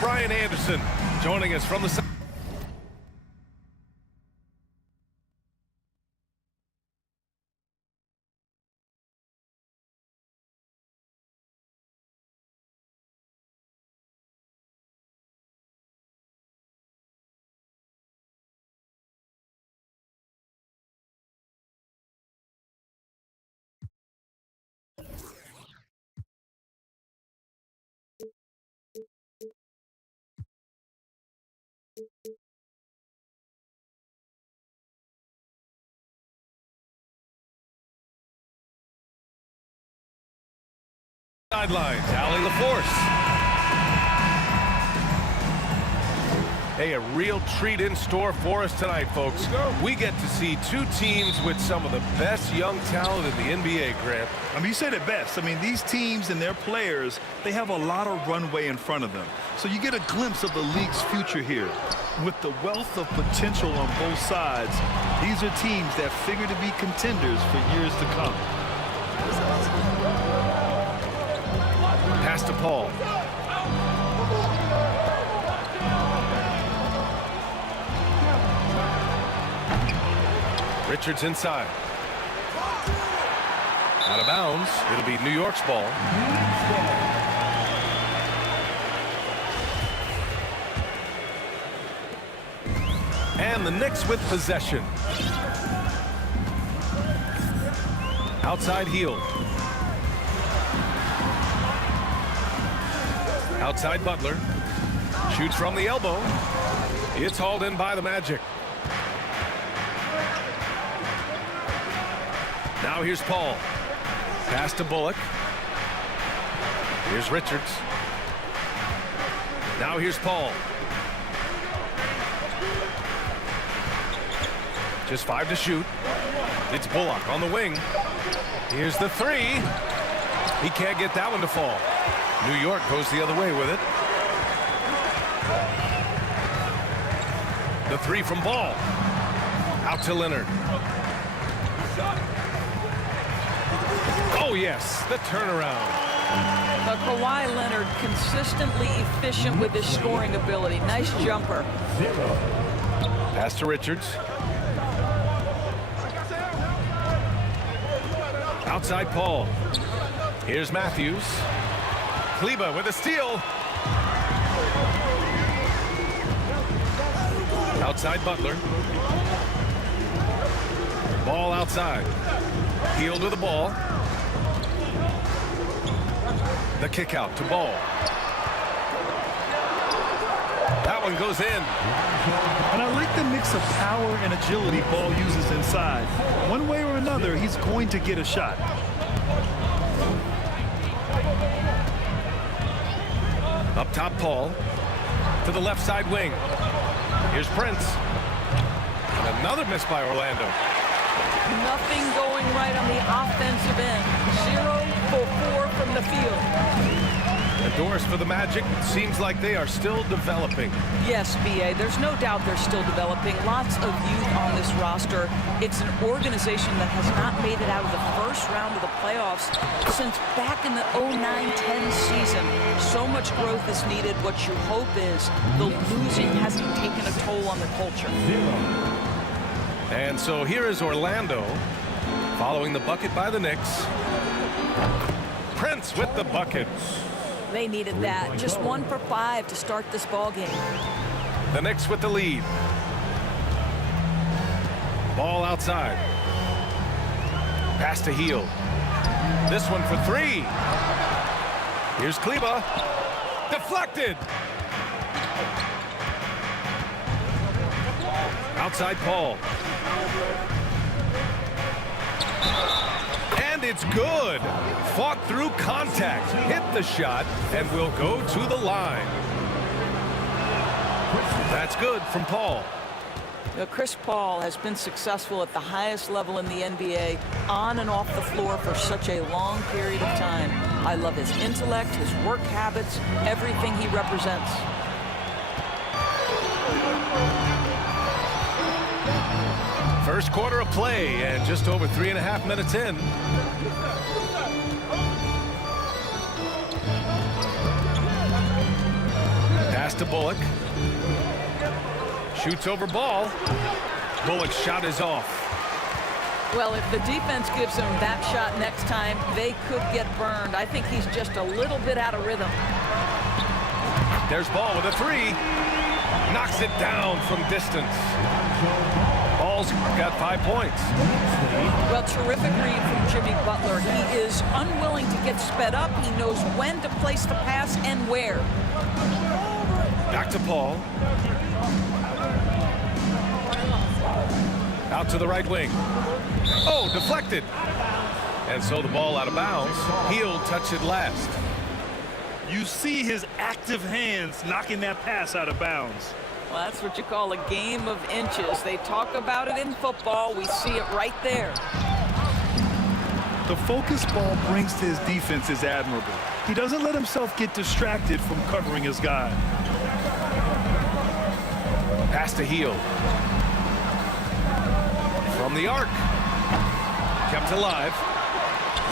Brian Anderson joining us from the sidelines. Allie LaForce. Hey, a real treat in store for us tonight, folks. We get to see two teams with some of the best young talent in the NBA, Grant. I mean, you said it best. I mean, these teams and their players, they have a lot of runway in front of them. So you get a glimpse of the league's future here. With the wealth of potential on both sides, these are teams that figure to be contenders for years to come. Pass to Paul. Richards inside. Out of bounds. It'll be New York's ball. And the Knicks with possession. Outside heel. Outside Butler. Shoots from the elbow. It's hauled in by the Magic. Now here's Paul. Pass to Bullock. Here's Richards. Now here's Paul. Just 5 to shoot. It's Bullock on the wing. Here's the three. He can't get that one to fall. New York goes the other way with it. The three from Ball. Out to Leonard. Oh, yes, the turnaround. But Kawhi Leonard consistently efficient with his scoring ability. Nice jumper. Pass to Richards. Outside Paul. Here's Matthews. Kleba with a steal. Outside Butler. Ball outside. Healed with the ball. The kick out to Ball. That one goes in. And I like the mix of power and agility Ball uses inside. One way or another, he's going to get a shot. Up top, Paul. To the left side wing. Here's Prince. And another miss by Orlando. Nothing going right on the offensive end. 0 for 4 from the field. The doors for the Magic seems like they are still developing. Yes, B.A. There's no doubt they're still developing. Lots of youth on this roster. It's an organization that has not made it out of the first round of the playoffs since back in the 09-10 season. So much growth is needed. What you hope is the losing hasn't taken a toll on the culture. And so here is Orlando following the bucket by the Knicks. Prince with the bucket. They needed that. Just 1 for 5 to start this ball game. The Knicks with the lead. Ball outside. Pass to Heel. This one for 3. Here's Kleba. Deflected. Outside Paul. And it's good. Fought through contact, hit the shot, and will go to the line. That's good from Paul. Now, Chris Paul has been successful at the highest level in the NBA, on and off the floor for such a long period of time. I love his intellect, his work habits, everything he represents. First quarter of play and just over 3.5 minutes in. Pass Pass to Bullock. Shoots over ball. Bullock's shot is off. Well, if the defense gives him that shot next time, they could get burned. I think he's just a little bit out of rhythm. There's Ball with a three. Knocks it down from distance. Ball's got 5 points. Well, terrific read from Jimmy Butler. He is unwilling to get sped up. He knows when to place the pass and where. Back to Paul. Out to the right wing. Oh, deflected. And so the ball out of bounds. He'll touch it last. You see his active hands knocking that pass out of bounds. Well, that's what you call a game of inches. They talk about it in football. We see it right there. The focus Ball brings to his defense is admirable. He doesn't let himself get distracted from covering his guy. Pass to Hield. From the arc. Kept alive.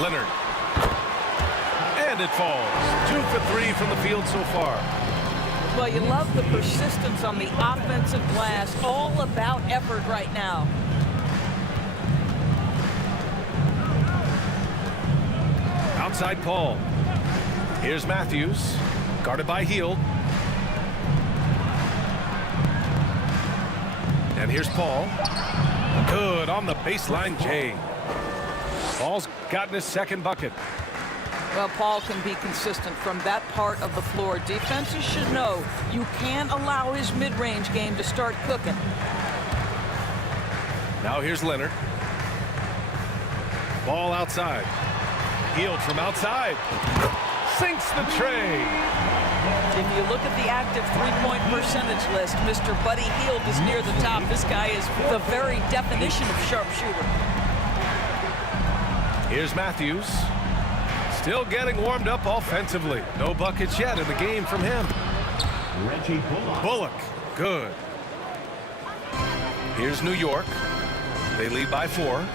Leonard. And it falls. 2 for 3 from the field so far. Well, you love the persistence on the offensive glass. All about effort right now. Outside Paul. Here's Matthews. Guarded by Hield. And here's Paul. Good on the baseline, Jay. Paul's gotten his second bucket. Well, Paul can be consistent from that part of the floor. Defenses should know you can't allow his mid-range game to start cooking. Now here's Leonard. Ball outside. Hield from outside. Sinks the tray. If you look at the active three-point percentage list, Mr. Buddy Hield is near the top. This guy is the very definition of sharpshooter. Here's Matthews. Still getting warmed up offensively. No buckets yet in the game from him. Bullock. Good. Here's New York. They lead by 4.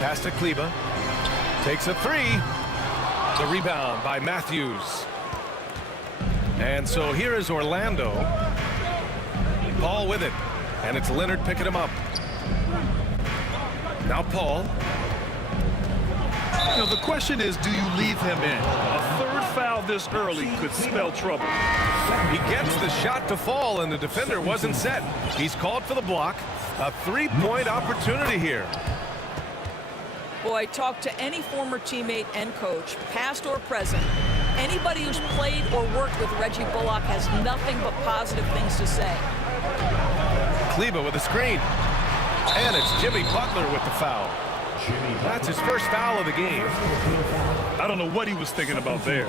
Pass to Kleba. Takes a 3. The rebound by Matthews. And so here is Orlando. Paul with it. And it's Leonard picking him up. Now Paul. You know, the question is, do you leave him in? A third foul this early could spell trouble. He gets the shot to fall, and the defender wasn't set. He's called for the block. A 3-point opportunity here. Boy, talk to any former teammate and coach, past or present. Anybody who's played or worked with Reggie Bullock has nothing but positive things to say. Kleba with a screen. And it's Jimmy Butler with the foul. That's his first foul of the game. I don't know what he was thinking about there.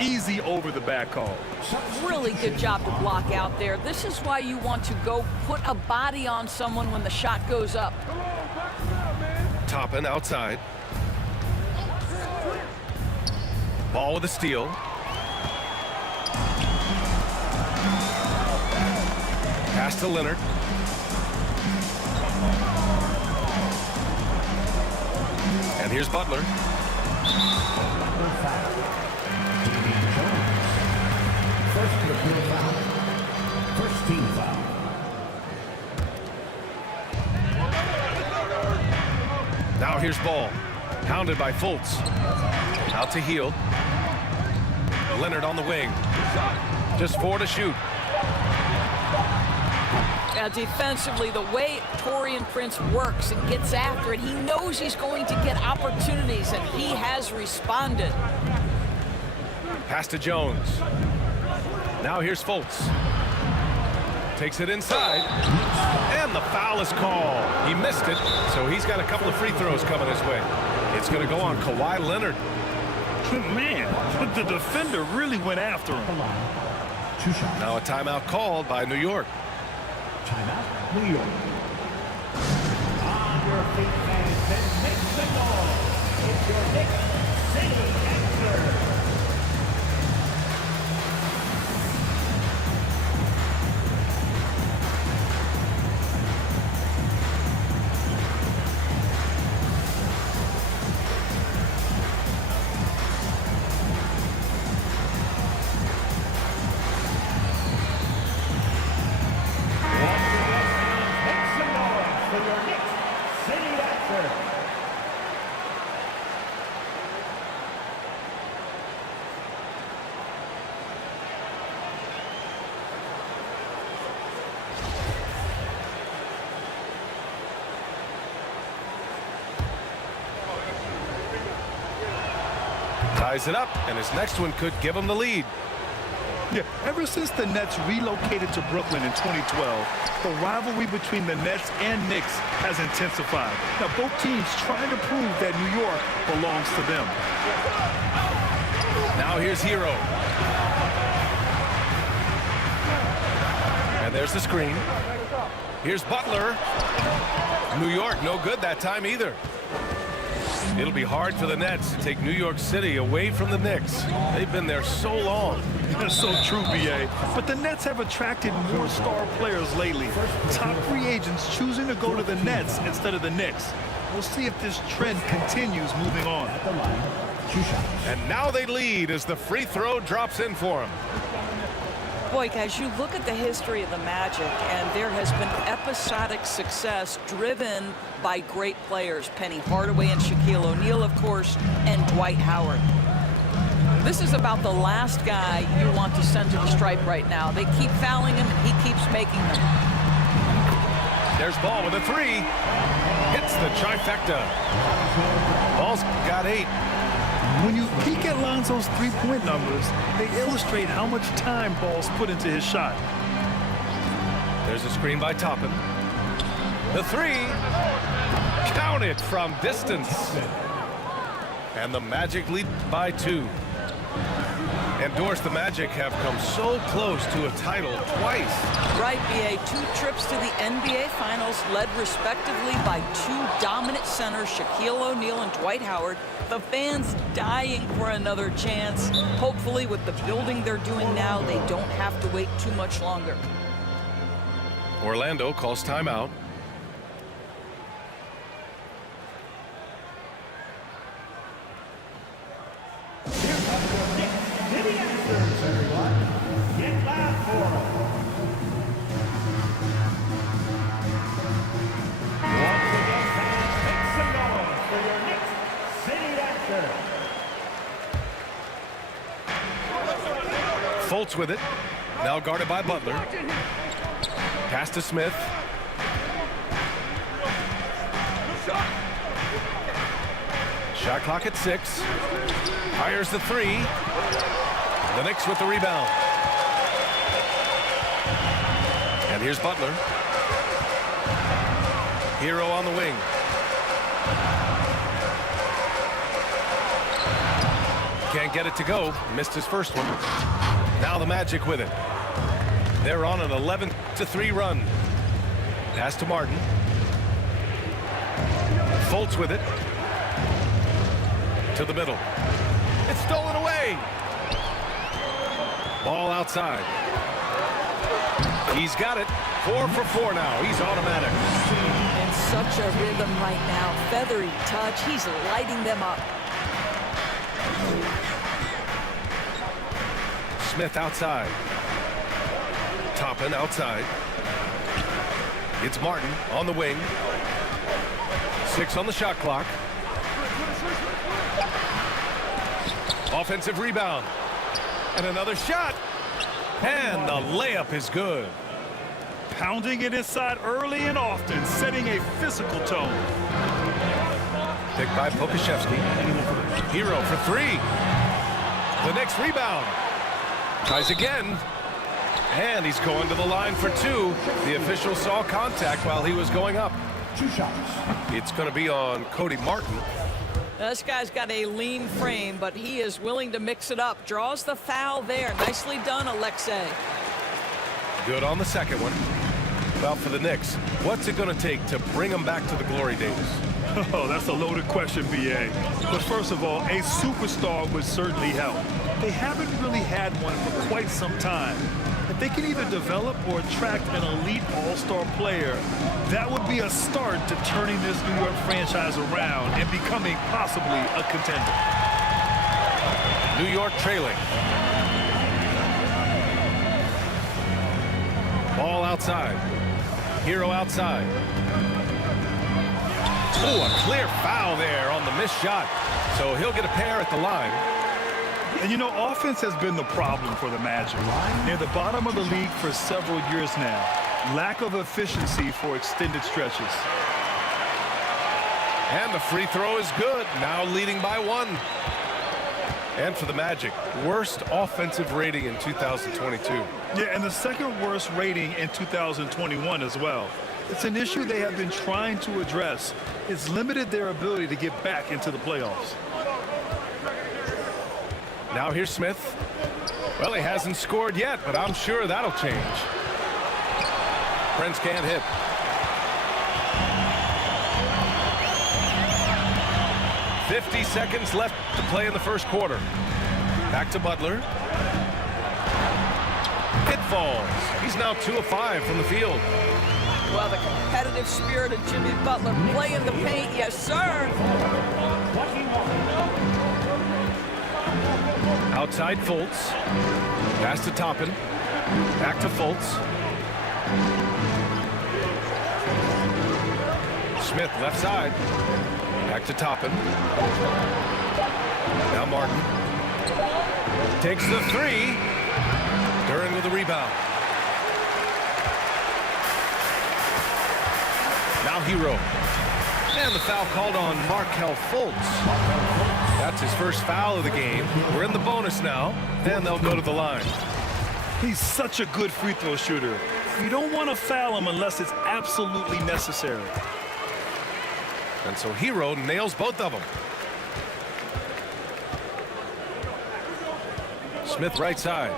Easy over the back call. Really good job to block out there. This is why you want to go put a body on someone when the shot goes up. Toppin outside. Ball with a steal. Pass to Leonard. And here's Butler. First team foul. Now here's Ball. Pounded by Fultz. Out to Hield. Leonard on the wing. Just 4 to shoot. Now defensively, the way Taurean Prince works and gets after it, he knows he's going to get opportunities, and he has responded. Pass to Jones. Now here's Fultz. Takes it inside. And the foul is called. He missed it, so he's got a couple of free throws coming his way. It's going to go on Kawhi Leonard. Man, the defender really went after him. Now a timeout called by New York. Timeout, New York. On your feet, fans, and make the goal. It's your Knicks City answer. Ties it up, and his next one could give him the lead. Yeah, ever since the Nets relocated to Brooklyn in 2012, the rivalry between the Nets and Knicks has intensified. Now, both teams trying to prove that New York belongs to them. Now here's Hero. And there's the screen. Here's Butler. New York, no good that time either. It'll be hard for the Nets to take New York City away from the Knicks. They've been there so long. That's so true, B.A. But the Nets have attracted more star players lately. Top free agents choosing to go to the Nets instead of the Knicks. We'll see if this trend continues moving on. And now they lead as the free throw drops in for them. Boy, guys, you look at the history of the Magic, and there has been episodic success driven by great players. Penny Hardaway and Shaquille O'Neal, of course, and Dwight Howard. This is about the last guy you want to send to the stripe right now. They keep fouling him, and he keeps making them. There's Ball with a three. Hits the trifecta. Ball's got 8. When you peek at Lonzo's three-point numbers, they illustrate how much time Ball's put into his shot. There's a screen by Toppin. The three. Count it from distance. And the Magic lead by 2. And Doris, the Magic have come so close to a title twice. Right, B.A. 2 trips to the NBA Finals, led respectively by 2 dominant centers, Shaquille O'Neal and Dwight Howard. The fans dying for another chance. Hopefully, with the building they're doing now, they don't have to wait too much longer. Orlando calls timeout. Get loud for them. Once again, fans, make some noise for your Knicks City After. Fultz with it. Now guarded by Butler. Pass to Smith. Shot clock at 6. Fires the 3. The Knicks with the rebound. And here's Butler. Hero on the wing. Can't get it to go. Missed his first one. Now the Magic with it. They're on an 11-3 run. Pass to Martin. Fultz with it. To the middle. It's stolen away. Ball outside. He's got it. 4 for 4 now. He's automatic. In such a rhythm right now. Feathery touch. He's lighting them up. Smith outside. Toppin outside. It's Martin on the wing. 6 on the shot clock. Offensive rebound. And another shot. And the layup is good. Pounding it inside early and often, setting a physical tone. Picked by Pokashevsky. Hero for 3. The next rebound. Tries again. And he's going to the line for 2. The official saw contact while he was going up. 2 shots. It's going to be on Cody Martin. This guy's got a lean frame, but he is willing to mix it up. Draws the foul there. Nicely done, Alexei. Good on the second one. Well, for the Knicks, what's it going to take to bring them back to the glory days? Oh, that's a loaded question, B.A. But first of all, a superstar would certainly help. They haven't really had one for quite some time. If they can either develop or attract an elite all-star player, that would be a start to turning this New York franchise around and becoming possibly a contender. New York trailing. Ball outside. Hero outside. Oh, a clear foul there on the missed shot. So he'll get a pair at the line. And you know, offense has been the problem for the Magic. Near the bottom of the league for several years now. Lack of efficiency for extended stretches. And the free throw is good. Now leading by 1. And for the Magic, worst offensive rating in 2022. Yeah, and the second worst rating in 2021 as well. It's an issue they have been trying to address. It's limited their ability to get back into the playoffs. Now here's Smith. Well, he hasn't scored yet, but I'm sure that'll change. Prince can't hit. "50 seconds left to play in the first quarter. Back to Butler. It falls. He's now 2 of 5 from the field. Well, the competitive spirit of Jimmy Butler playing the paint, yes, sir. Outside Fultz. Pass to Toppin. Back to Fultz. Smith left side. Back to Toppin. Now Martin. Takes the three. Duran with a rebound. Now Hero. And the foul called on Markelle Fultz. That's his first foul of the game. We're in the bonus now, and they'll go to the line. He's such a good free throw shooter. You don't want to foul him unless it's absolutely necessary. And so Hero nails both of them. Smith right side.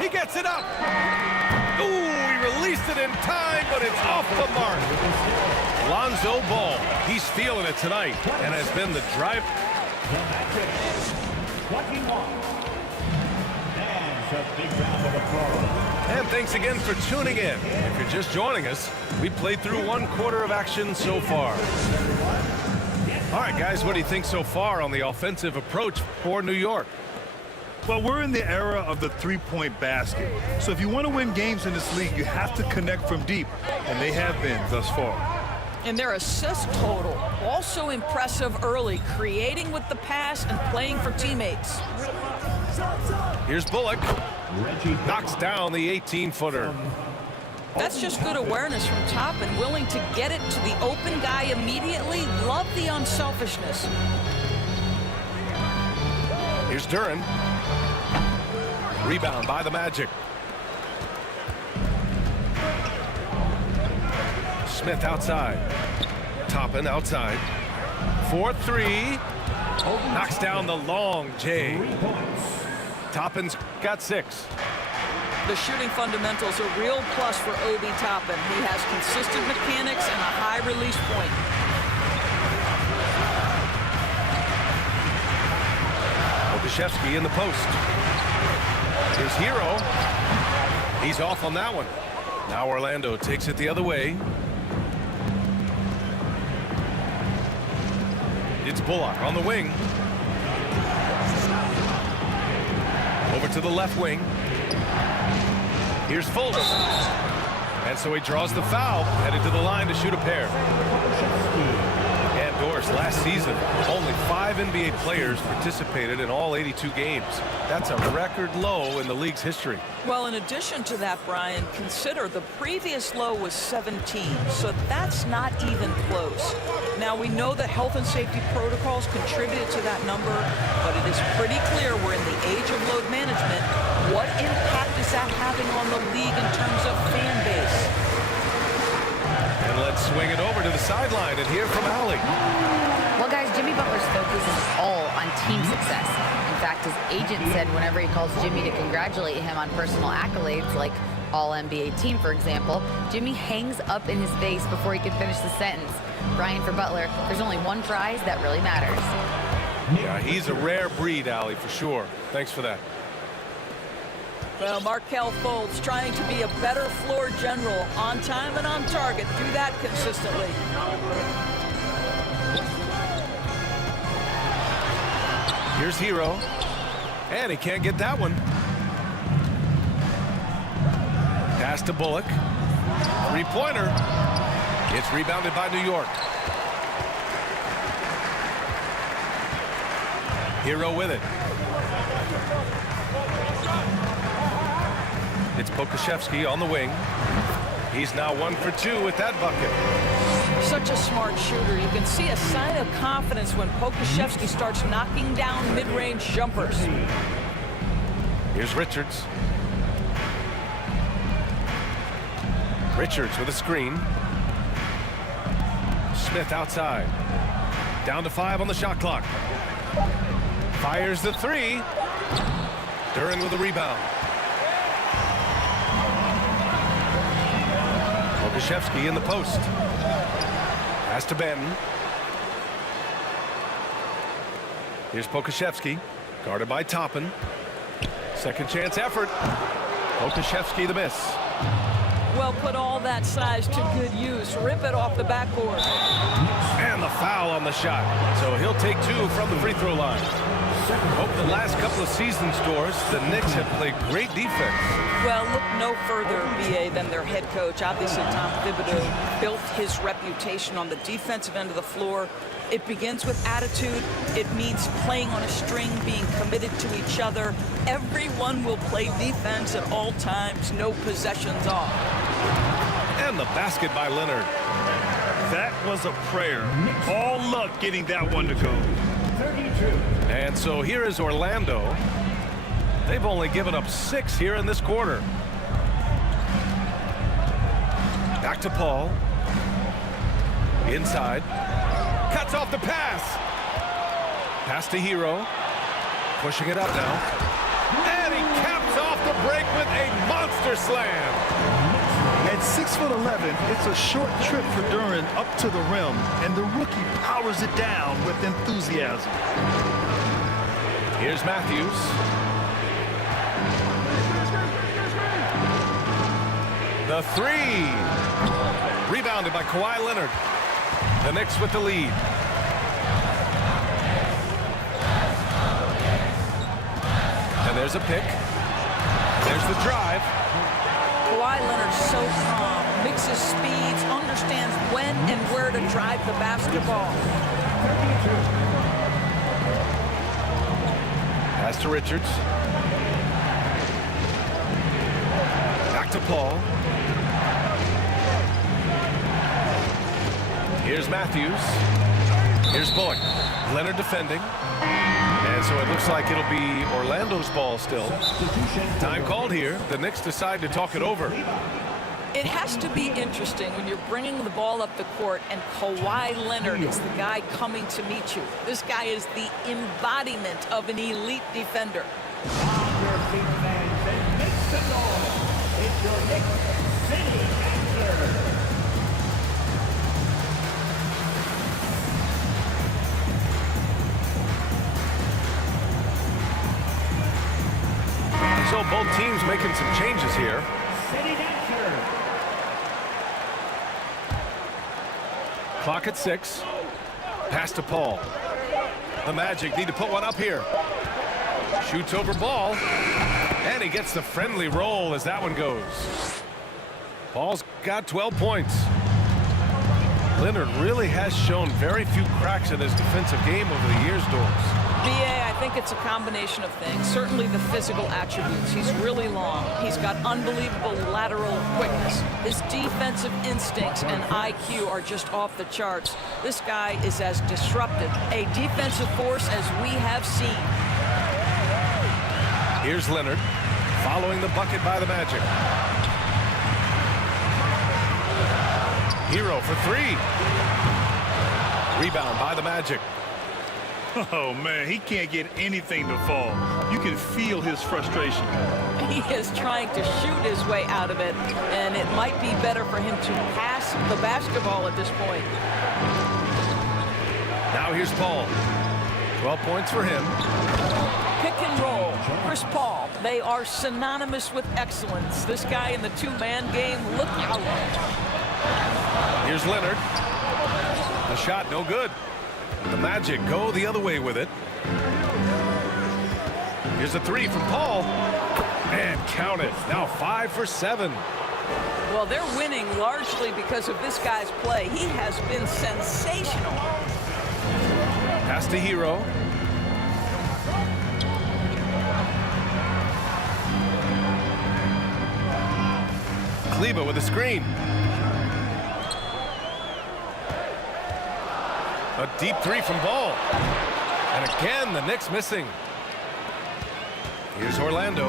He gets it up. Ooh, he released it in time, but it's off the mark. Lonzo Ball, he's feeling it tonight and has been the drive. The Magic, 21. That's a big round of applause. And thanks again for tuning in. If you're just joining us, we played through 1 quarter of action so far. All right, guys, what do you think so far on the offensive approach for New York? Well, we're in the era of the three-point basket. So if you want to win games in this league, you have to connect from deep, and they have been thus far. And their assist total, also impressive early, creating with the pass and playing for teammates. Here's Bullock. Knocks down the 18-footer. That's just good awareness from top and willing to get it to the open guy immediately. Love the unselfishness. Here's Duran. Rebound by the Magic. Smith outside. Toppin outside. 4-3. Knocks down the long J. Toppin's got 6. The shooting fundamentals a real plus for Obi Toppin. He has consistent mechanics and a high release point. Okashevsky in the post. Here's Hero. He's off on that one. Now Orlando takes it the other way. It's Bullock on the wing. Over to the left wing. Here's Fultz. And so he draws the foul, headed to the line to shoot a pair. And Doris, last season, only 5 NBA players participated in all 82 games. That's a record low in the league's history. Well, in addition to that, Brian, consider the previous low was 17, so that's not even close. Now, we know that health and safety protocols contributed to that number, but it is pretty clear we're in the age of load management. What impact is that having on the league in terms of fan base? And let's swing it over to the sideline and hear from Allie. Well, guys, Jimmy Butler's focus is all on team success. In fact, his agent said whenever he calls Jimmy to congratulate him on personal accolades, like All-NBA team, for example, Jimmy hangs up in his face before he can finish the sentence. Brian, for Butler, there's only one prize that really matters. Yeah, he's a rare breed, Allie, for sure. Thanks for that. Well, Markelle Fultz trying to be a better floor general, on time and on target. Do that consistently. Here's Hero. And he can't get that one. Pass to Bullock. 3-pointer. It's rebounded by New York. Hero with it. It's Pokashevsky on the wing. He's now 1 for 2 with that bucket. Such a smart shooter. You can see a sign of confidence when Pokusevski starts knocking down mid-range jumpers. Here's Richards. Richards with a screen. Smith outside. Down to 5 on the shot clock. Fires the 3. Duran with a rebound. Pokusevski in the post. Pass to Benton. Here's Pokusevski, guarded by Toppin. Second chance effort. Pokusevski the miss. Well, put all that size to good use. Rip it off the backboard. And the foul on the shot. So he'll take 2 from the free throw line. Over the last couple of seasons, Doors, the Knicks have played great defense. Well, look no further, BA, than their head coach. Obviously, Tom Thibodeau built his reputation on the defensive end of the floor. It begins with attitude. It means playing on a string, being committed to each other. Everyone will play defense at all times, no possessions off. And the basket by Leonard. That was a prayer. All luck getting that one to go. 32. And so here is Orlando. They've only given up 6 here in this quarter. Back to Paul. Inside. Cuts off the pass. Pass to Hero. Pushing it up now. And he caps off the break with a monster slam. At 6'11", it's a short trip for Duran up to the rim, and the rookie powers it down with enthusiasm. Here's Matthews. The 3. Rebounded by Kawhi Leonard. The Knicks with the lead. And there's a pick. There's the drive. Kawhi Leonard's so calm, mixes speeds, understands when and where to drive the basketball. Pass to Richards. Back to Paul. Here's Matthews. Here's Bullock. Leonard defending. And so it looks like it'll be Orlando's ball still. Time called here. The Knicks decide to talk it over. It has to be interesting when you're bringing the ball up the court and Kawhi Leonard is the guy coming to meet you. This guy is the embodiment of an elite defender. On your feet, fans, and make some noise. It's your Knicks City answer. So both teams making some changes here. City answer. Clock at 6. Pass to Paul. The Magic need to put one up here. Shoots over ball. And he gets the friendly roll as that one goes. Paul's got 12 points. Leonard really has shown very few cracks in his defensive game over the years, Doors. BA, I think it's a combination of things. Certainly the physical attributes. He's really long. He's got unbelievable lateral quickness. His defensive instincts and IQ are just off the charts. This guy is as disruptive a defensive force as we have seen. Here's Leonard following the bucket by the Magic. Hero for 3. Rebound by the Magic. Oh, man, he can't get anything to fall. You can feel his frustration. He is trying to shoot his way out of it, and it might be better for him to pass the basketball at this point. Now here's Paul. 12 points for him. Pick and roll. Chris Paul. They are synonymous with excellence. This guy in the two-man game, look out. Here's Leonard. The shot no good. The Magic go the other way with it. Here's a 3 from Paul. And count it. Now 5 for 7. Well, they're winning largely because of this guy's play. He has been sensational. Pass to Hero. Kleber with a screen. A deep three from Ball. And again, the Knicks missing. Here's Orlando.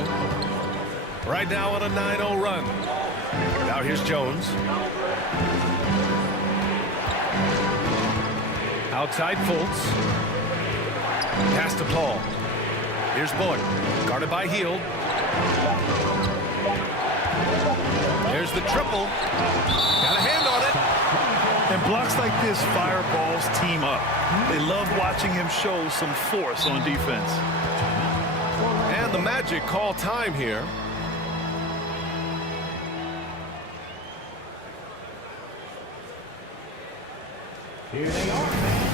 Right now on a 9-0 run. Now here's Jones. Outside Fultz. Pass to Paul. Here's Boyd. Guarded by Hield. There's the triple. Got a hand on it. And blocks like this fire Ball's team up. They love watching him show some force on defense. And the Magic call time here. Here they are, fans.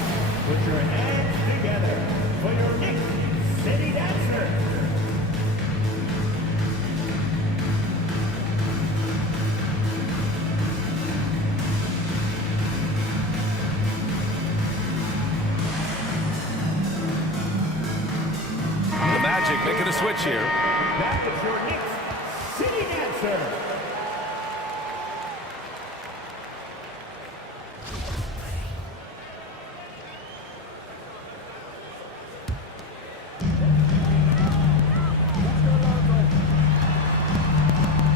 Put your hands together for your Knicks City Dancer. The Magic making a switch here. That is your Knicks City Dancer.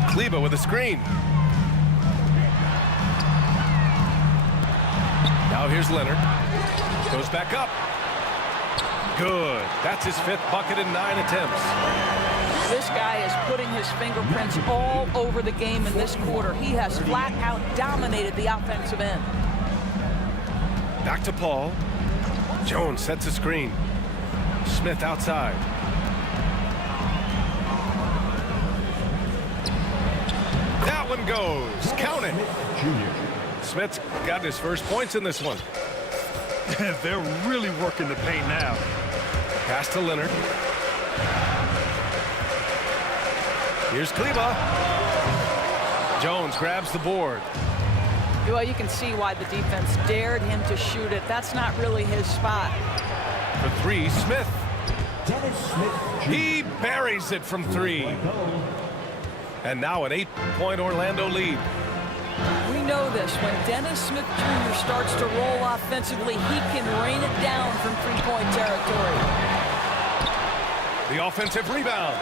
Kleba with a screen. Now here's Leonard. Goes back up. Good. That's his 5th bucket in 9 attempts. This guy is putting his fingerprints all over the game in this quarter. He has flat out dominated the offensive end. Back to Paul. Jones sets a screen. Smith outside. That one goes. Count it. Smith's got his first points in this one. They're really working the paint now. Pass to Leonard. Here's Kleba. Jones grabs the board. Well, you can see why the defense dared him to shoot it. That's not really his spot. For 3, Smith. Dennis Smith Jr. He buries it from 3. And now an 8-point Orlando lead. We know this. When Dennis Smith Jr. starts to roll offensively, he can rain it down from three-point territory. The offensive rebound.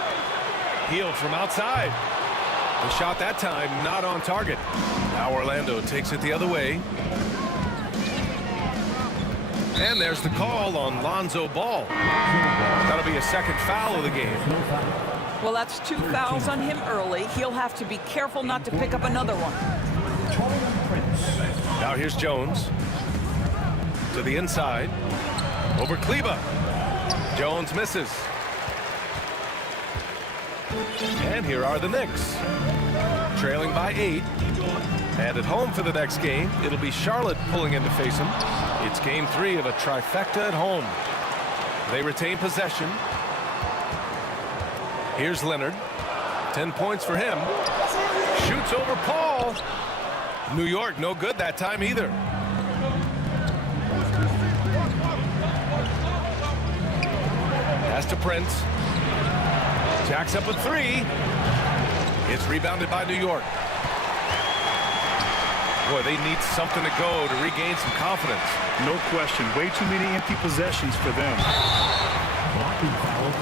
Hield from outside. The shot that time not on target. Now Orlando takes it the other way. And there's the call on Lonzo Ball. That'll be a second foul of the game. Well, that's 2 fouls on him early. He'll have to be careful not to pick up another one. Now here's Jones. To the inside. Over Kleba. Jones misses. And here are the Knicks. Trailing by 8. And at home for the next game, it'll be Charlotte pulling in to face them. It's game 3 of a trifecta at home. They retain possession. Here's Leonard. 10 points for him. Shoots over Paul. New York, no good that time either. Pass to Prince. Jacks up a 3. It's rebounded by New York. Boy, they need something to go to regain some confidence. No question. Way too many empty possessions for them.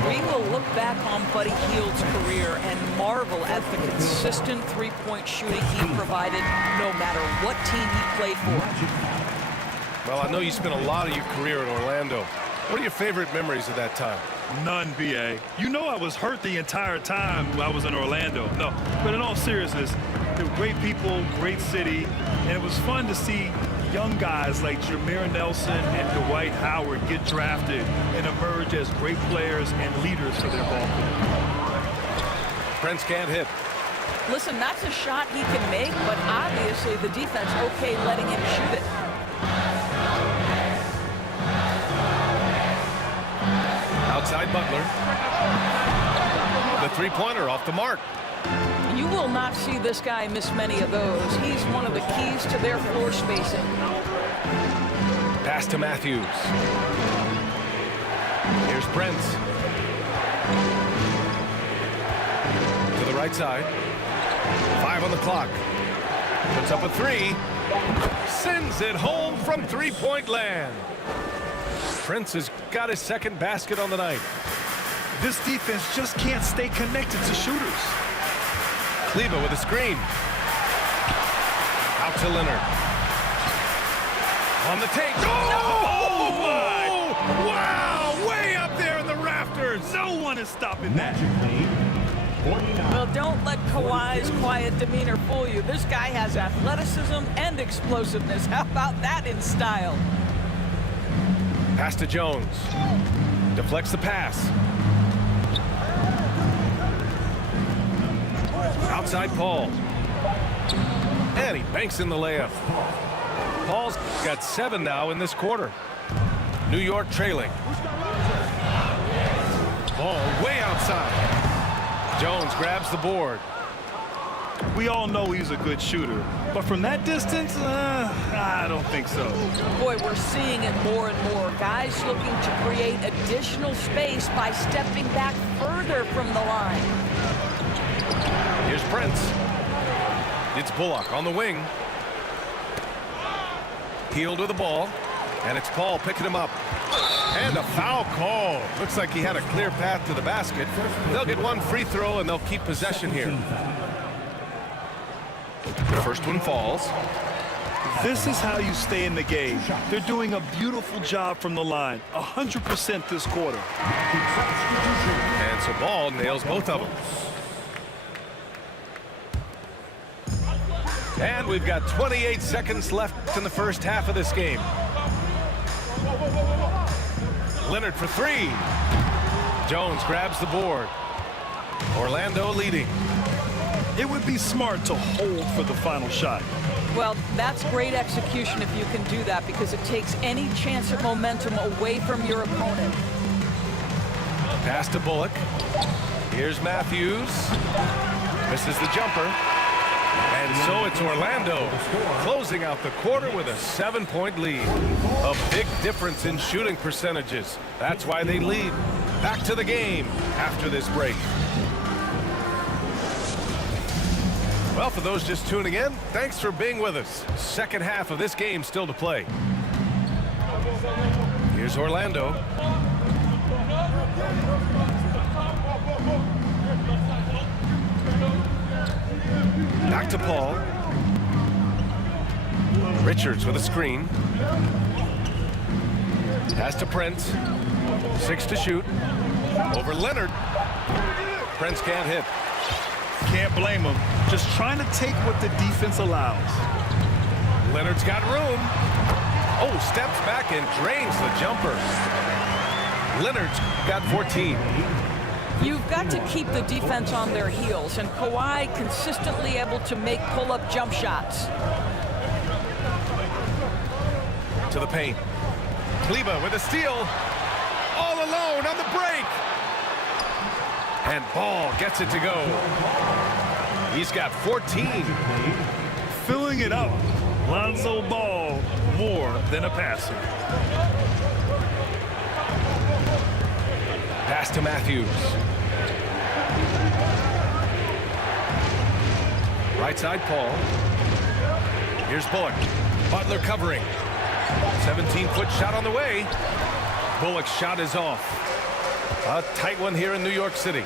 We will look back on Buddy Hield's career and marvel at the consistent three-point shooting he provided no matter what team he played for. Well, I know you spent a lot of your career in Orlando. What are your favorite memories of that time? None, B.A. You know I was hurt the entire time I was in Orlando. No, but in all seriousness, they're great people, great city, and it was fun to see young guys like Jameer Nelson and Dwight Howard get drafted and emerge as great players and leaders for their ball club. Prince can't hit. Listen, that's a shot he can make, but obviously the defense okay letting him shoot it. Outside Butler. The three-pointer off the mark. You will not see this guy miss many of those. He's one of the keys to their floor spacing. Pass to Matthews. Here's Prince. To the right side. 5 on the clock. Puts up a 3. Sends it home from three-point land. Prince has got his second basket on the night. This defense just can't stay connected to shooters. Kleber with a screen. Out to Leonard. On the take. Oh, my! Wow! Way up there in the rafters. No one is stopping that. Well, don't let Kawhi's quiet demeanor fool you. This guy has athleticism and explosiveness. How about that in style? Pass to Jones. Deflects the pass. Outside Paul. And he banks in the layup. Paul's got 7 now in this quarter. New York trailing. Ball way outside. Jones grabs the board. We all know he's a good shooter, but from that distance, I don't think so. Boy, we're seeing it more and more. Guys looking to create additional space by stepping back further from the line. Here's Prince. It's Bullock on the wing. Healed with the ball, and it's Paul picking him up. And a foul call. Looks like he had a clear path to the basket. They'll get one free throw, and they'll keep possession here. The first one falls. This is how you stay in the game. They're doing a beautiful job from the line. 100% this quarter. And so Ball nails both of them. And we've got 28 seconds left in the first half of this game. Leonard for three. Jones grabs the board. Orlando leading. It would be smart to hold for the final shot. Well, that's great execution if you can do that, because it takes any chance of momentum away from your opponent. Pass to Bullock. Here's Matthews. Misses the jumper. And so it's Orlando closing out the quarter with a 7-point lead. A big difference in shooting percentages. That's why they lead. Back to the game after this break. Well, for those just tuning in, thanks for being with us. Second half of this game still to play. Here's Orlando. Back to Paul. Richards with a screen. Pass to Prince. 6 to shoot. Over Leonard. Prince can't hit. Can't blame him. Just trying to take what the defense allows. Leonard's got room. Oh, steps back and drains the jumper. Leonard's got 14. You've got to keep the defense on their heels, and Kawhi consistently able to make pull-up jump shots. To the paint. Kleber with a steal. All alone on the break. And Ball gets it to go. He's got 14. Filling it up. Lonzo Ball, more than a passer. Pass to Matthews. Right side, Paul. Here's Bullock. Butler covering. 17-foot shot on the way. Bullock's shot is off. A tight one here in New York City.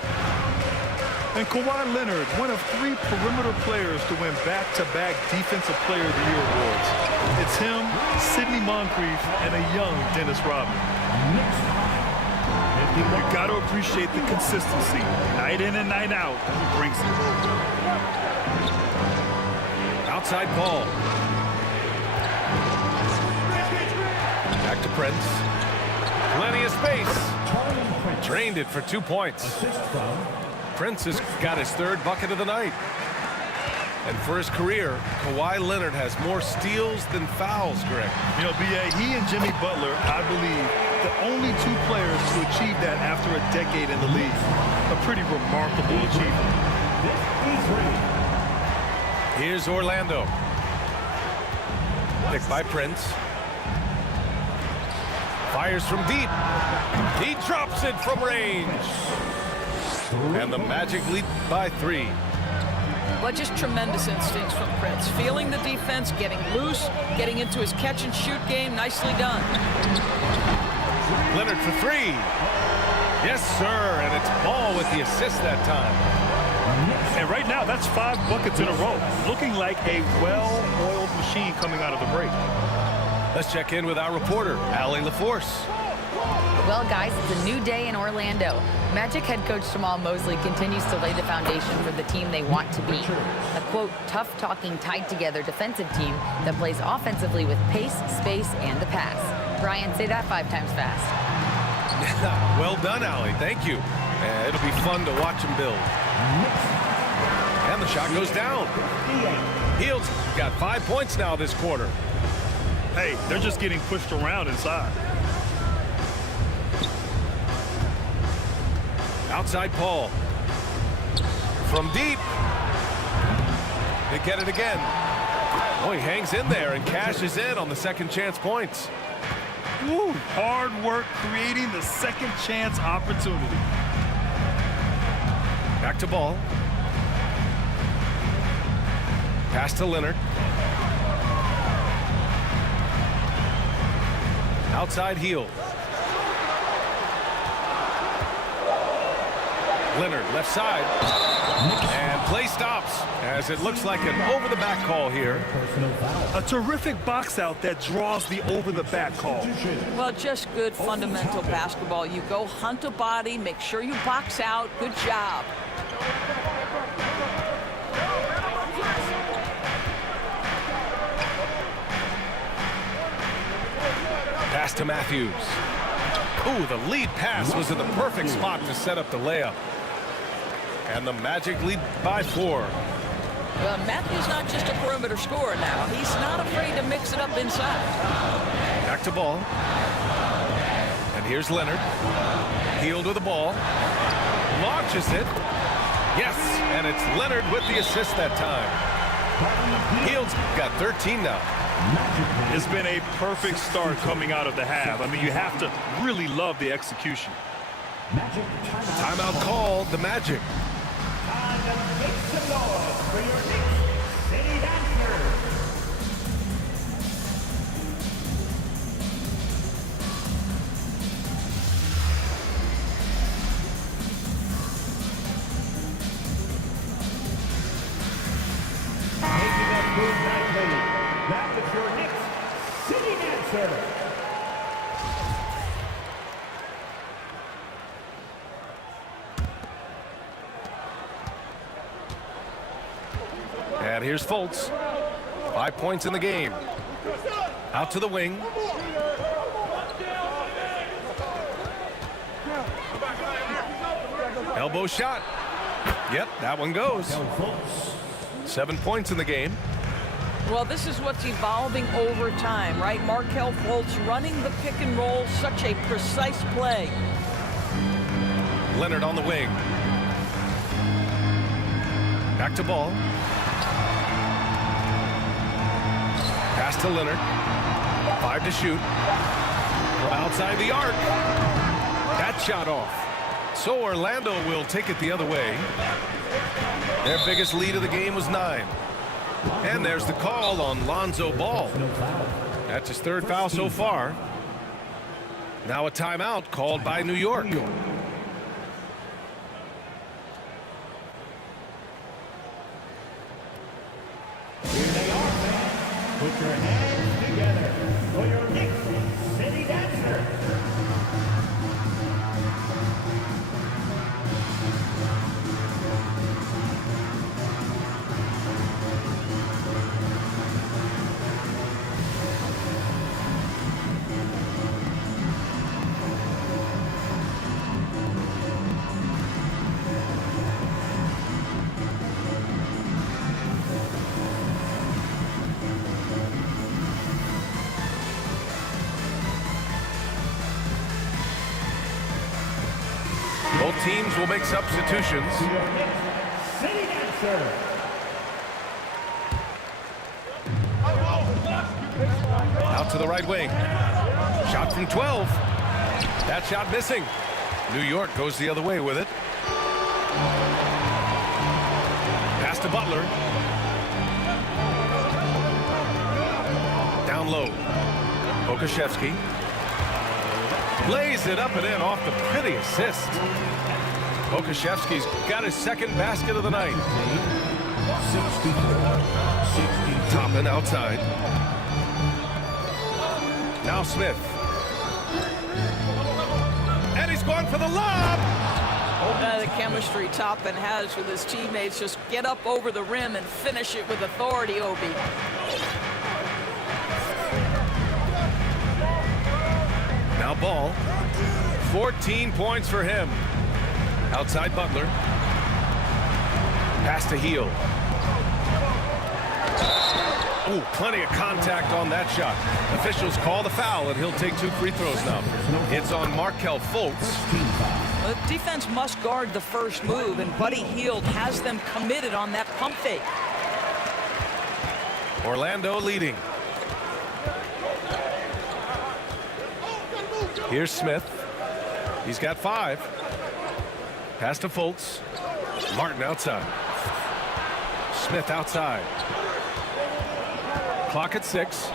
And Kawhi Leonard, one of 3 perimeter players to win back-to-back Defensive Player of the Year awards. It's him, Sidney Moncrief, and a young Dennis Rodman. You got to appreciate the consistency. Night in and night out, he brings it. Outside Paul. Back to Prince. Plenty of space. Drained it for 2 points. Prince has got his 3rd bucket of the night. And for his career, Kawhi Leonard has more steals than fouls, Greg. You know, B.A., he and Jimmy Butler, I believe, the only 2 players to achieve that after a decade in the league. A pretty remarkable achievement. Here's Orlando. Picked by Prince. Fires from deep. He drops it from range. And the Magic lead by 3. But just tremendous instincts from Prince. Feeling the defense, getting loose, getting into his catch-and-shoot game. Nicely done. Leonard for three. Yes, sir, and it's Ball with the assist that time. And right now, that's 5 buckets in a row. Looking like a well-oiled machine coming out of the break. Let's check in with our reporter, Allie LaForce. Well, guys, it's a new day in Orlando. Magic head coach Jamal Mosley continues to lay the foundation for the team they want to be. A, quote, tough-talking, tied-together defensive team that plays offensively with pace, space, and the pass. Brian, say that 5 times fast. Well done, Allie. Thank you. It'll be fun to watch him build. And the shot goes down. Heald's got 5 points now this quarter. Hey, they're just getting pushed around inside. Outside Paul. From deep. They get it again. Oh, he hangs in there and cashes in on the second chance points. Woo, hard work creating the second chance opportunity. Back to Ball. Pass to Leonard. Outside Hield. Leonard left side. And play stops as it looks like an over-the-back call here. A terrific box out that draws the over-the-back call. Well, just good fundamental basketball. You go hunt a body, make sure you box out. Good job. Pass to Matthews. Ooh, the lead pass was in the perfect spot to set up the layup. And the Magic lead by 4. Well, Matthews not just a perimeter scorer now. He's not afraid to mix it up inside. Back to Ball. And here's Leonard. Hield with the ball. Launches it. Yes, and it's Leonard with the assist that time. Hield's got 13 now. It's been a perfect start coming out of the half. I mean, you have to really love the execution. Timeout call, the Magic. Time to make some noise for your Knicks City Dancers. Taking that move nicely. That is your Knicks City Dancer. And here's Fultz. 5 points in the game. Out to the wing. Elbow shot. Yep, that one goes. 7 points in the game. Well, this is what's evolving over time, right? Markelle Fultz running the pick and roll, such a precise play. Leonard on the wing. Back to Ball. Pass to Leonard. 5 to shoot. From outside the arc. That shot off. So Orlando will take it the other way. Their biggest lead of the game was 9. And there's the call on Lonzo Ball. That's his 3rd foul so far. Now a timeout called by New York. Here they are, fans. Put your hands together for your Knicks City Dancer. Both teams will make substitutions. To your Knicks City Dancer. Out to the right wing. Shot from 12. That shot missing. New York goes the other way with it. Pass Pass to Butler. Down low. Okashevsky. Lays it up and in off the pretty assist. Okashevsky's got his second basket of the night. 64. Toppin outside. Now Smith. And he's going for the lob. The chemistry Toppin has with his teammates. Just get up over the rim and finish it with authority, Obi. Now Ball. 14 points for him. Outside Butler. Pass to Heel. Oh, plenty of contact on that shot. Officials call the foul, and he'll take 2 free throws now. It's on Markelle Fultz. The defense must guard the first move, and Buddy Hield has them committed on that pump fake. Orlando leading. Here's Smith. He's got 5. Pass to Fultz. Martin outside. Smith outside. Clock at 6.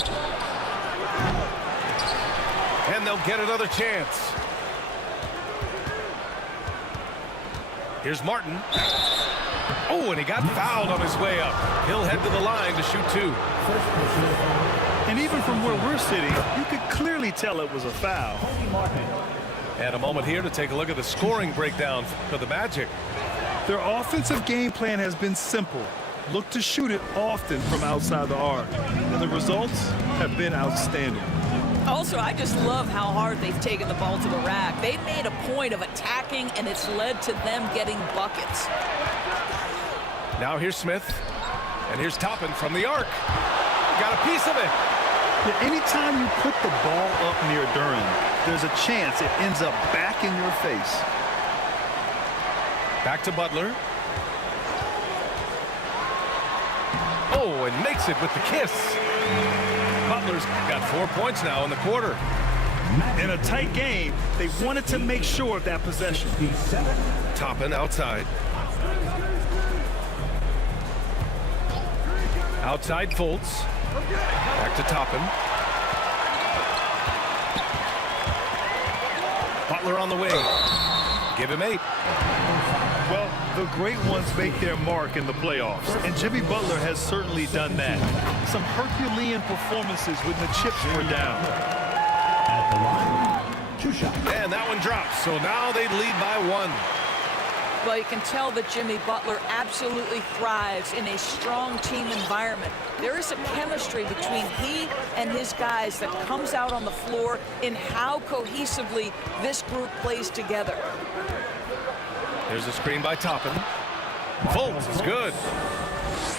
And they'll get another chance. Here's Martin. Oh, and he got fouled on his way up. He'll head to the line to shoot 2. And even from where we're sitting, you could clearly tell it was a foul. And a moment here to take a look at the scoring breakdown for the Magic. Their offensive game plan has been simple. Look to shoot it often from outside the arc. And the results have been outstanding. Also, I just love how hard they've taken the ball to the rack. They've made a point of attacking, and it's led to them getting buckets. Now here's Smith. And here's Toppin from the arc. Got a piece of it. Yeah, anytime you put the ball up near Duren, there's a chance it ends up back in your face. Back to Butler. Oh, and makes it with the kiss. Butler's got 4 points now in the quarter. In a tight game, they wanted to make sure of that possession. Toppin outside. Outside Fultz. Back to Toppin. Butler on the wing. Give him 8. Well, the great ones make their mark in the playoffs, and Jimmy Butler has certainly done that. Some Herculean performances when the chips were down. At the line, 2 shots. And that one drops, so now they lead by 1. Well, you can tell that Jimmy Butler absolutely thrives in a strong team environment. There is a chemistry between he and his guys that comes out on the floor in how cohesively this group plays together. There's a screen by Toppin. Fultz is good.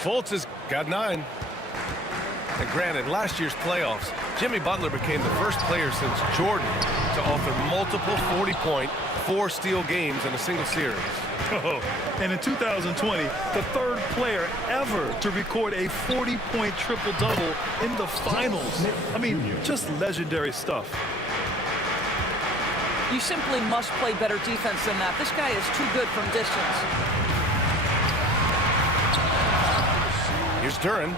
Fultz has got 9. And granted, last year's playoffs, Jimmy Butler became the first player since Jordan to author multiple 40-point, 4-steal games in a single series. Oh, and in 2020, the 3rd player ever to record a 40-point triple-double in the finals. I mean, just legendary stuff. You simply must play better defense than that. This guy is too good from distance. Here's Duren.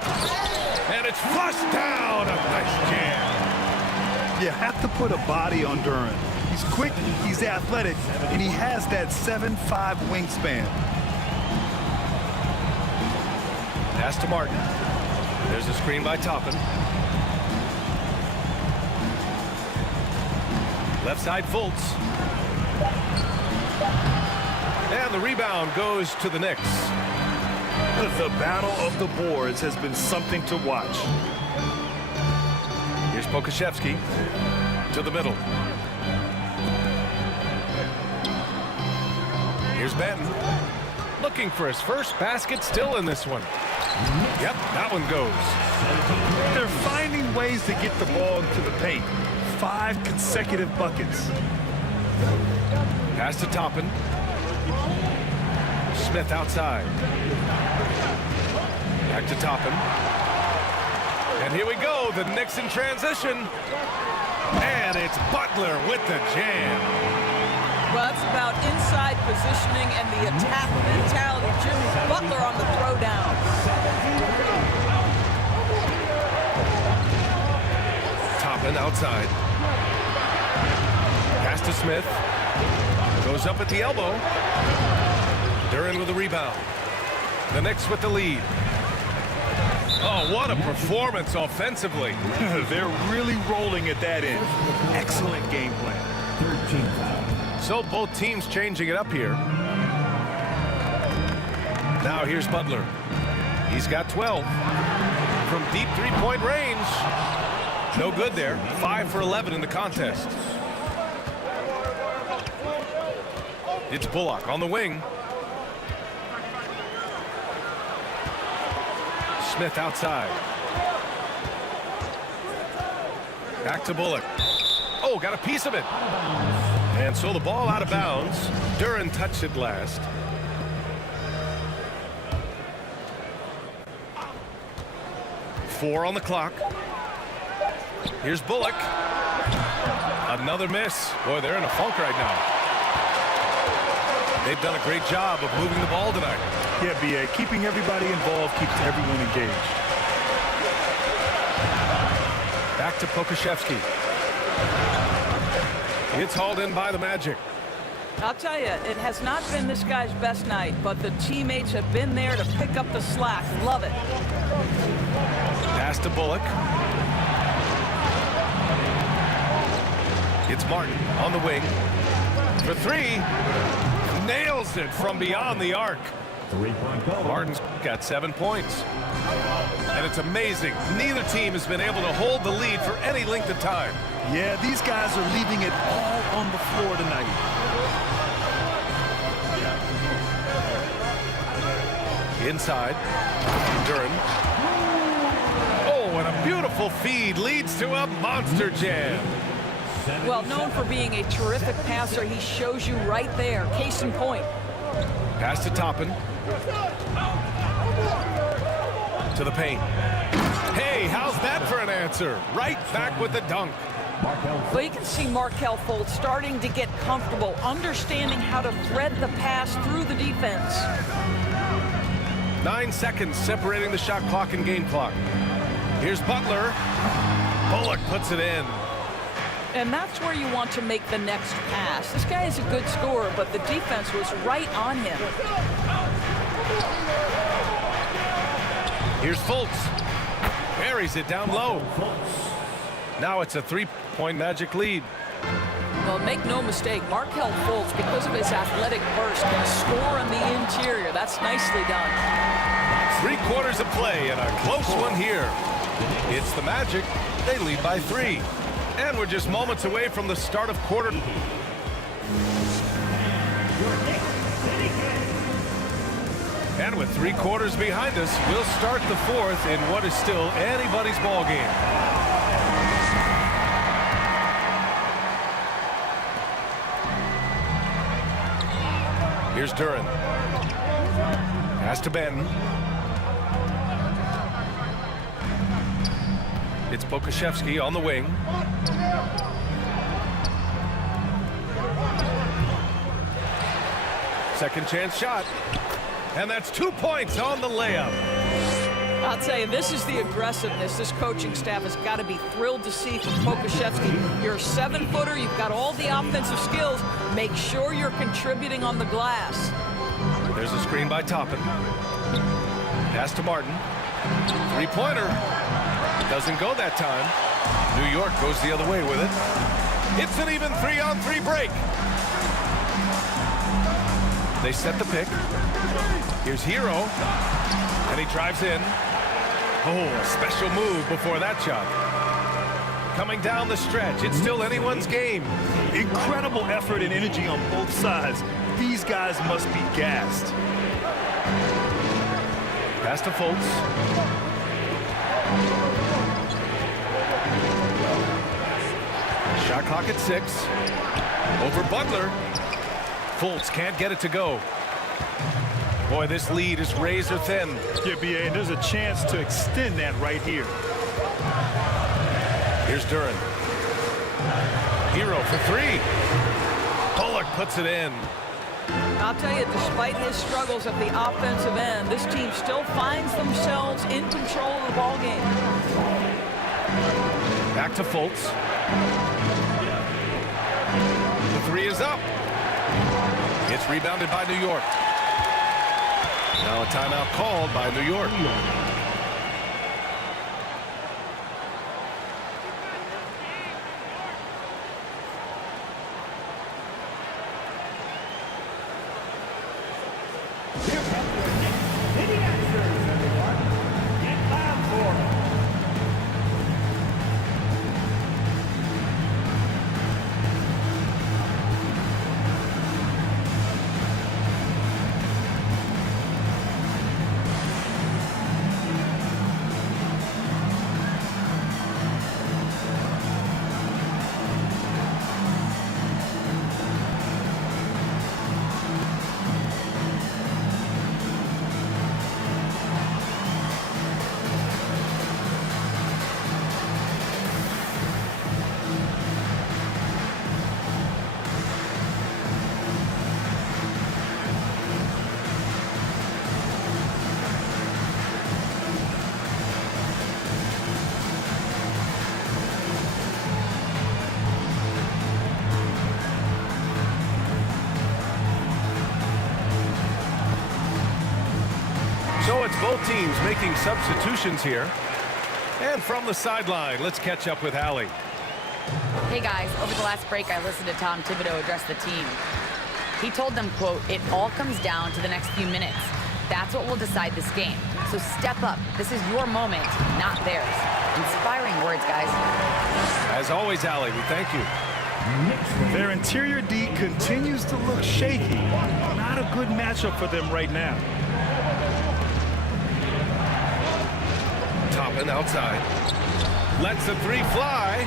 And it's flushed down. A nice jam. You have to put a body on Duren. He's quick, he's athletic, and he has that 7'5" wingspan. Pass to Martin. There's a screen by Toppin. Left side Fultz. And the rebound goes to the Knicks. The battle of the boards has been something to watch. Here's Okashevsky to the middle. Here's Benton. Looking for his first basket, still in this one. Yep, that one goes. They're finding ways to get the ball into the paint. 5 consecutive buckets. Pass to Toppin. Smith outside. Back to Toppin. And here we go, the Knicks in transition. And it's Butler with the jam. Well, it's about inside positioning and the attack mentality. Jimmy Butler on the throwdown. Toppin outside. Pass to Smith. Goes up at the elbow. Duren with the rebound. The Knicks with the lead. Oh, what a performance offensively. They're really rolling at that end. Excellent game plan. 13 fouls. So both teams changing it up here. Now here's Butler. He's got 12 from deep three-point range. No good there. 5 for 11 in the contest. It's Bullock on the wing. Smith outside. Back to Bullock. Oh, got a piece of it. And so the ball out of bounds. Duren touched it last. Four on the clock. Here's Bullock. Another miss. Boy, they're in a funk right now. They've done a great job of moving the ball tonight. Yeah, B.A. Keeping everybody involved keeps everyone engaged. Back to Pokusevski. It's hauled in by the Magic. I'll tell you, it has not been this guy's best night, but the teammates have been there to pick up the slack. Love it. Pass to Bullock. It's Martin on the wing. For three. Nails it from beyond the arc. 3-point goal. Martin's got 7 points. And it's amazing. Neither team has been able to hold the lead for any length of time. Yeah, these guys are leaving it all on the floor tonight. Inside. Duren. Oh, and a beautiful feed leads to a monster jam. Well, known for being a terrific passer, he shows you right there. Case in point. Pass to Toppin. To the paint. Hey, how's that for an answer? Right back with the dunk. Well, you can see Markelle Fultz starting to get comfortable, understanding how to thread the pass through the defense. 9 seconds separating the shot clock and game clock. Here's Butler. Bullock puts it in. And that's where you want to make the next pass. This guy is a good scorer, but the defense was right on him. Here's Fultz. Buries it down low. Now it's a 3-point Magic lead. Well, make no mistake, Markelle Fultz, because of his athletic burst, can score on the interior. That's nicely done. 3 quarters of play and a close one here. It's the Magic. They lead by 3. And we're just moments away from the start of quarter. And with 3 quarters behind us, we'll start the 4th in what is still anybody's ball game. Here's Duren. Pass to Benton. It's Pokusevski on the wing. Second chance shot. And that's 2 points on the layup. I'll tell you, this is the aggressiveness this coaching staff has got to be thrilled to see from Pokusevski. You're a 7-footer. You've got all the offensive skills. Make sure you're contributing on the glass. There's a screen by Toppin. Pass to Martin. 3-pointer. Doesn't go that time. New York goes the other way with it. It's an even 3-on-3 break. They set the pick. Here's Hero. And he drives in. Oh, a special move before that shot. Coming down the stretch. It's still anyone's game. Incredible effort and energy on both sides. These guys must be gassed. Pass to Fultz. Shot clock at 6. Over Butler. Fultz can't get it to go. Boy, this lead is razor thin. Yeah, B.A., and there's a chance to extend that right here. Here's Duren. Hero for 3. Bullock puts it in. I'll tell you, despite his struggles at the offensive end, this team still finds themselves in control of the ball game. Back to Fultz. The three is up. It's rebounded by New York. Now a timeout called by New York. City answers, everyone. Get loud for them. So it's both teams making substitutions here. And from the sideline, let's catch up with Allie. Hey guys, over the last break, I listened to Tom Thibodeau address the team. He told them, quote, "It all comes down to the next few minutes. That's what will decide this game. So step up. This is your moment, not theirs." Inspiring words, guys. As always, Allie, we thank you. Their interior D continues to look shaky. Not a good matchup for them right now. Toppin outside. Lets the three fly.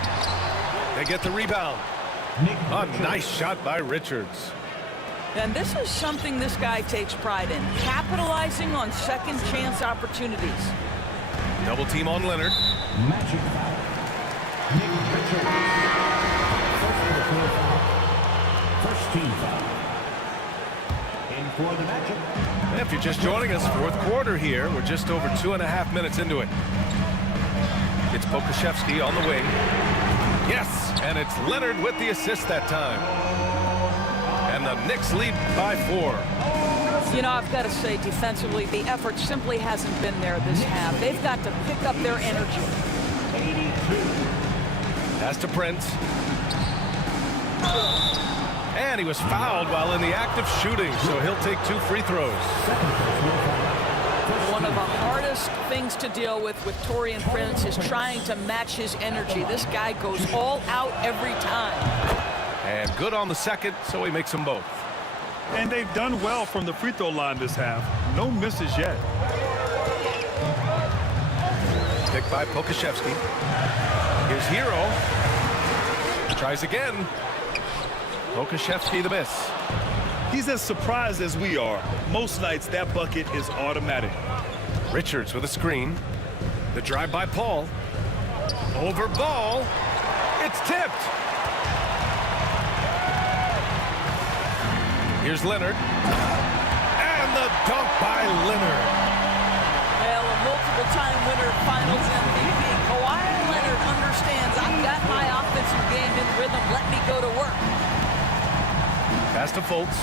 They get the rebound. A nice shot by Richards. And this is something this guy takes pride in, capitalizing on second chance opportunities. Double team on Leonard. Magic foul. Nick Richards. First for the clear foul. First team foul. In for the Magic. If you're just joining us, fourth quarter here. We're just over 2.5 minutes into it. It's Pokusevski on the wing. Yes, and it's Leonard with the assist that time. And the Knicks lead by 4. You know, I've got to say, defensively, the effort simply hasn't been there this half. They've got to pick up their energy. 82. Pass to Prince. And he was fouled while in the act of shooting, so he'll take 2 free throws. One of the hardest things to deal with Torian Prince is trying to match his energy. This guy goes all out every time. And good on the second, so he makes them both. And they've done well from the free throw line this half. No misses yet. Picked by Pokusevski. Here's Hero. Tries again. Pokusevski the miss. He's as surprised as we are. Most nights that bucket is automatic. Richards with a screen. The drive by Paul. Over ball. It's tipped. Here's Leonard. And the dunk by Leonard. Well, a multiple-time winner, Finals MVP. Kawhi Leonard understands, I've got my offensive game in rhythm. Let me go to work. Pass to Fultz.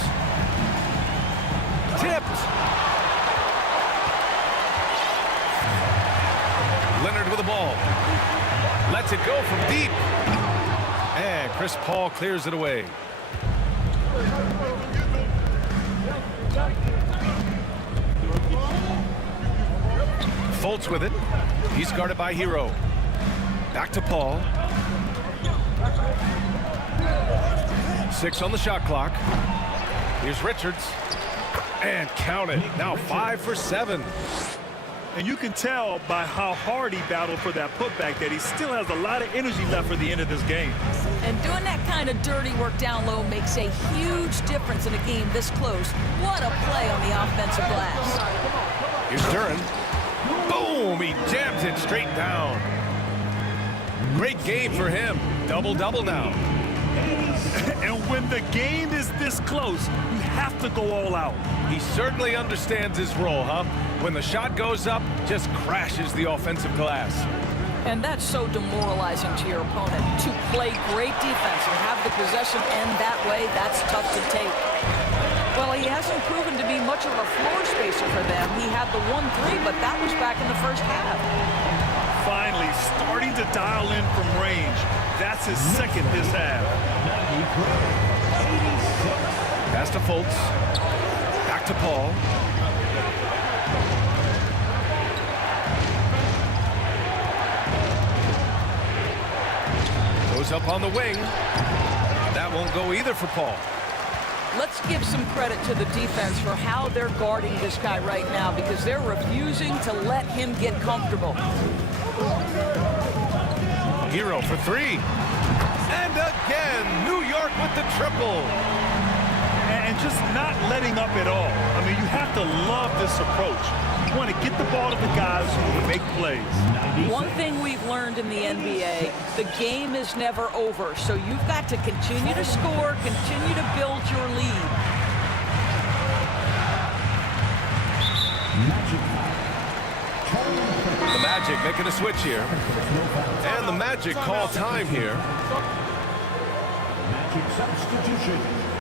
Tipped. Leonard with the ball. Lets it go from deep. And Chris Paul clears it away. Fultz with it. He's guarded by Hero. Back to Paul. 6 on the shot clock. Here's Richards. And count it. Now 5 for 7. And you can tell by how hard he battled for that putback that he still has a lot of energy left for the end of this game. And doing that kind of dirty work down low makes a huge difference in a game this close. What a play on the offensive glass. Here's Duran. Boom! He jams it straight down. Great game for him. Double-double now. And when the game is this close, you have to go all out. He certainly understands his role, huh? When the shot goes up, just crashes the offensive glass. And that's so demoralizing to your opponent. To play great defense and have the possession end that way, that's tough to take. Well, he hasn't proven to be much of a floor spacer for them. He had the 1-3, but that was back in the first half. Finally, starting to dial in from range. That's his second this half. Pass to Fultz. Back to Paul. Goes up on the wing. That won't go either for Paul. Let's give some credit to the defense for how they're guarding this guy right now, because they're refusing to let him get comfortable. Hero for three. And again, New York with the triple. And just not letting up at all. I mean, you have to love this approach. You want to get the ball to the guys who make plays. One thing we've learned in the NBA, the game is never over. So you've got to continue to score, continue to build your lead. The Magic making a switch here. And the Magic call time here. Magic substitution.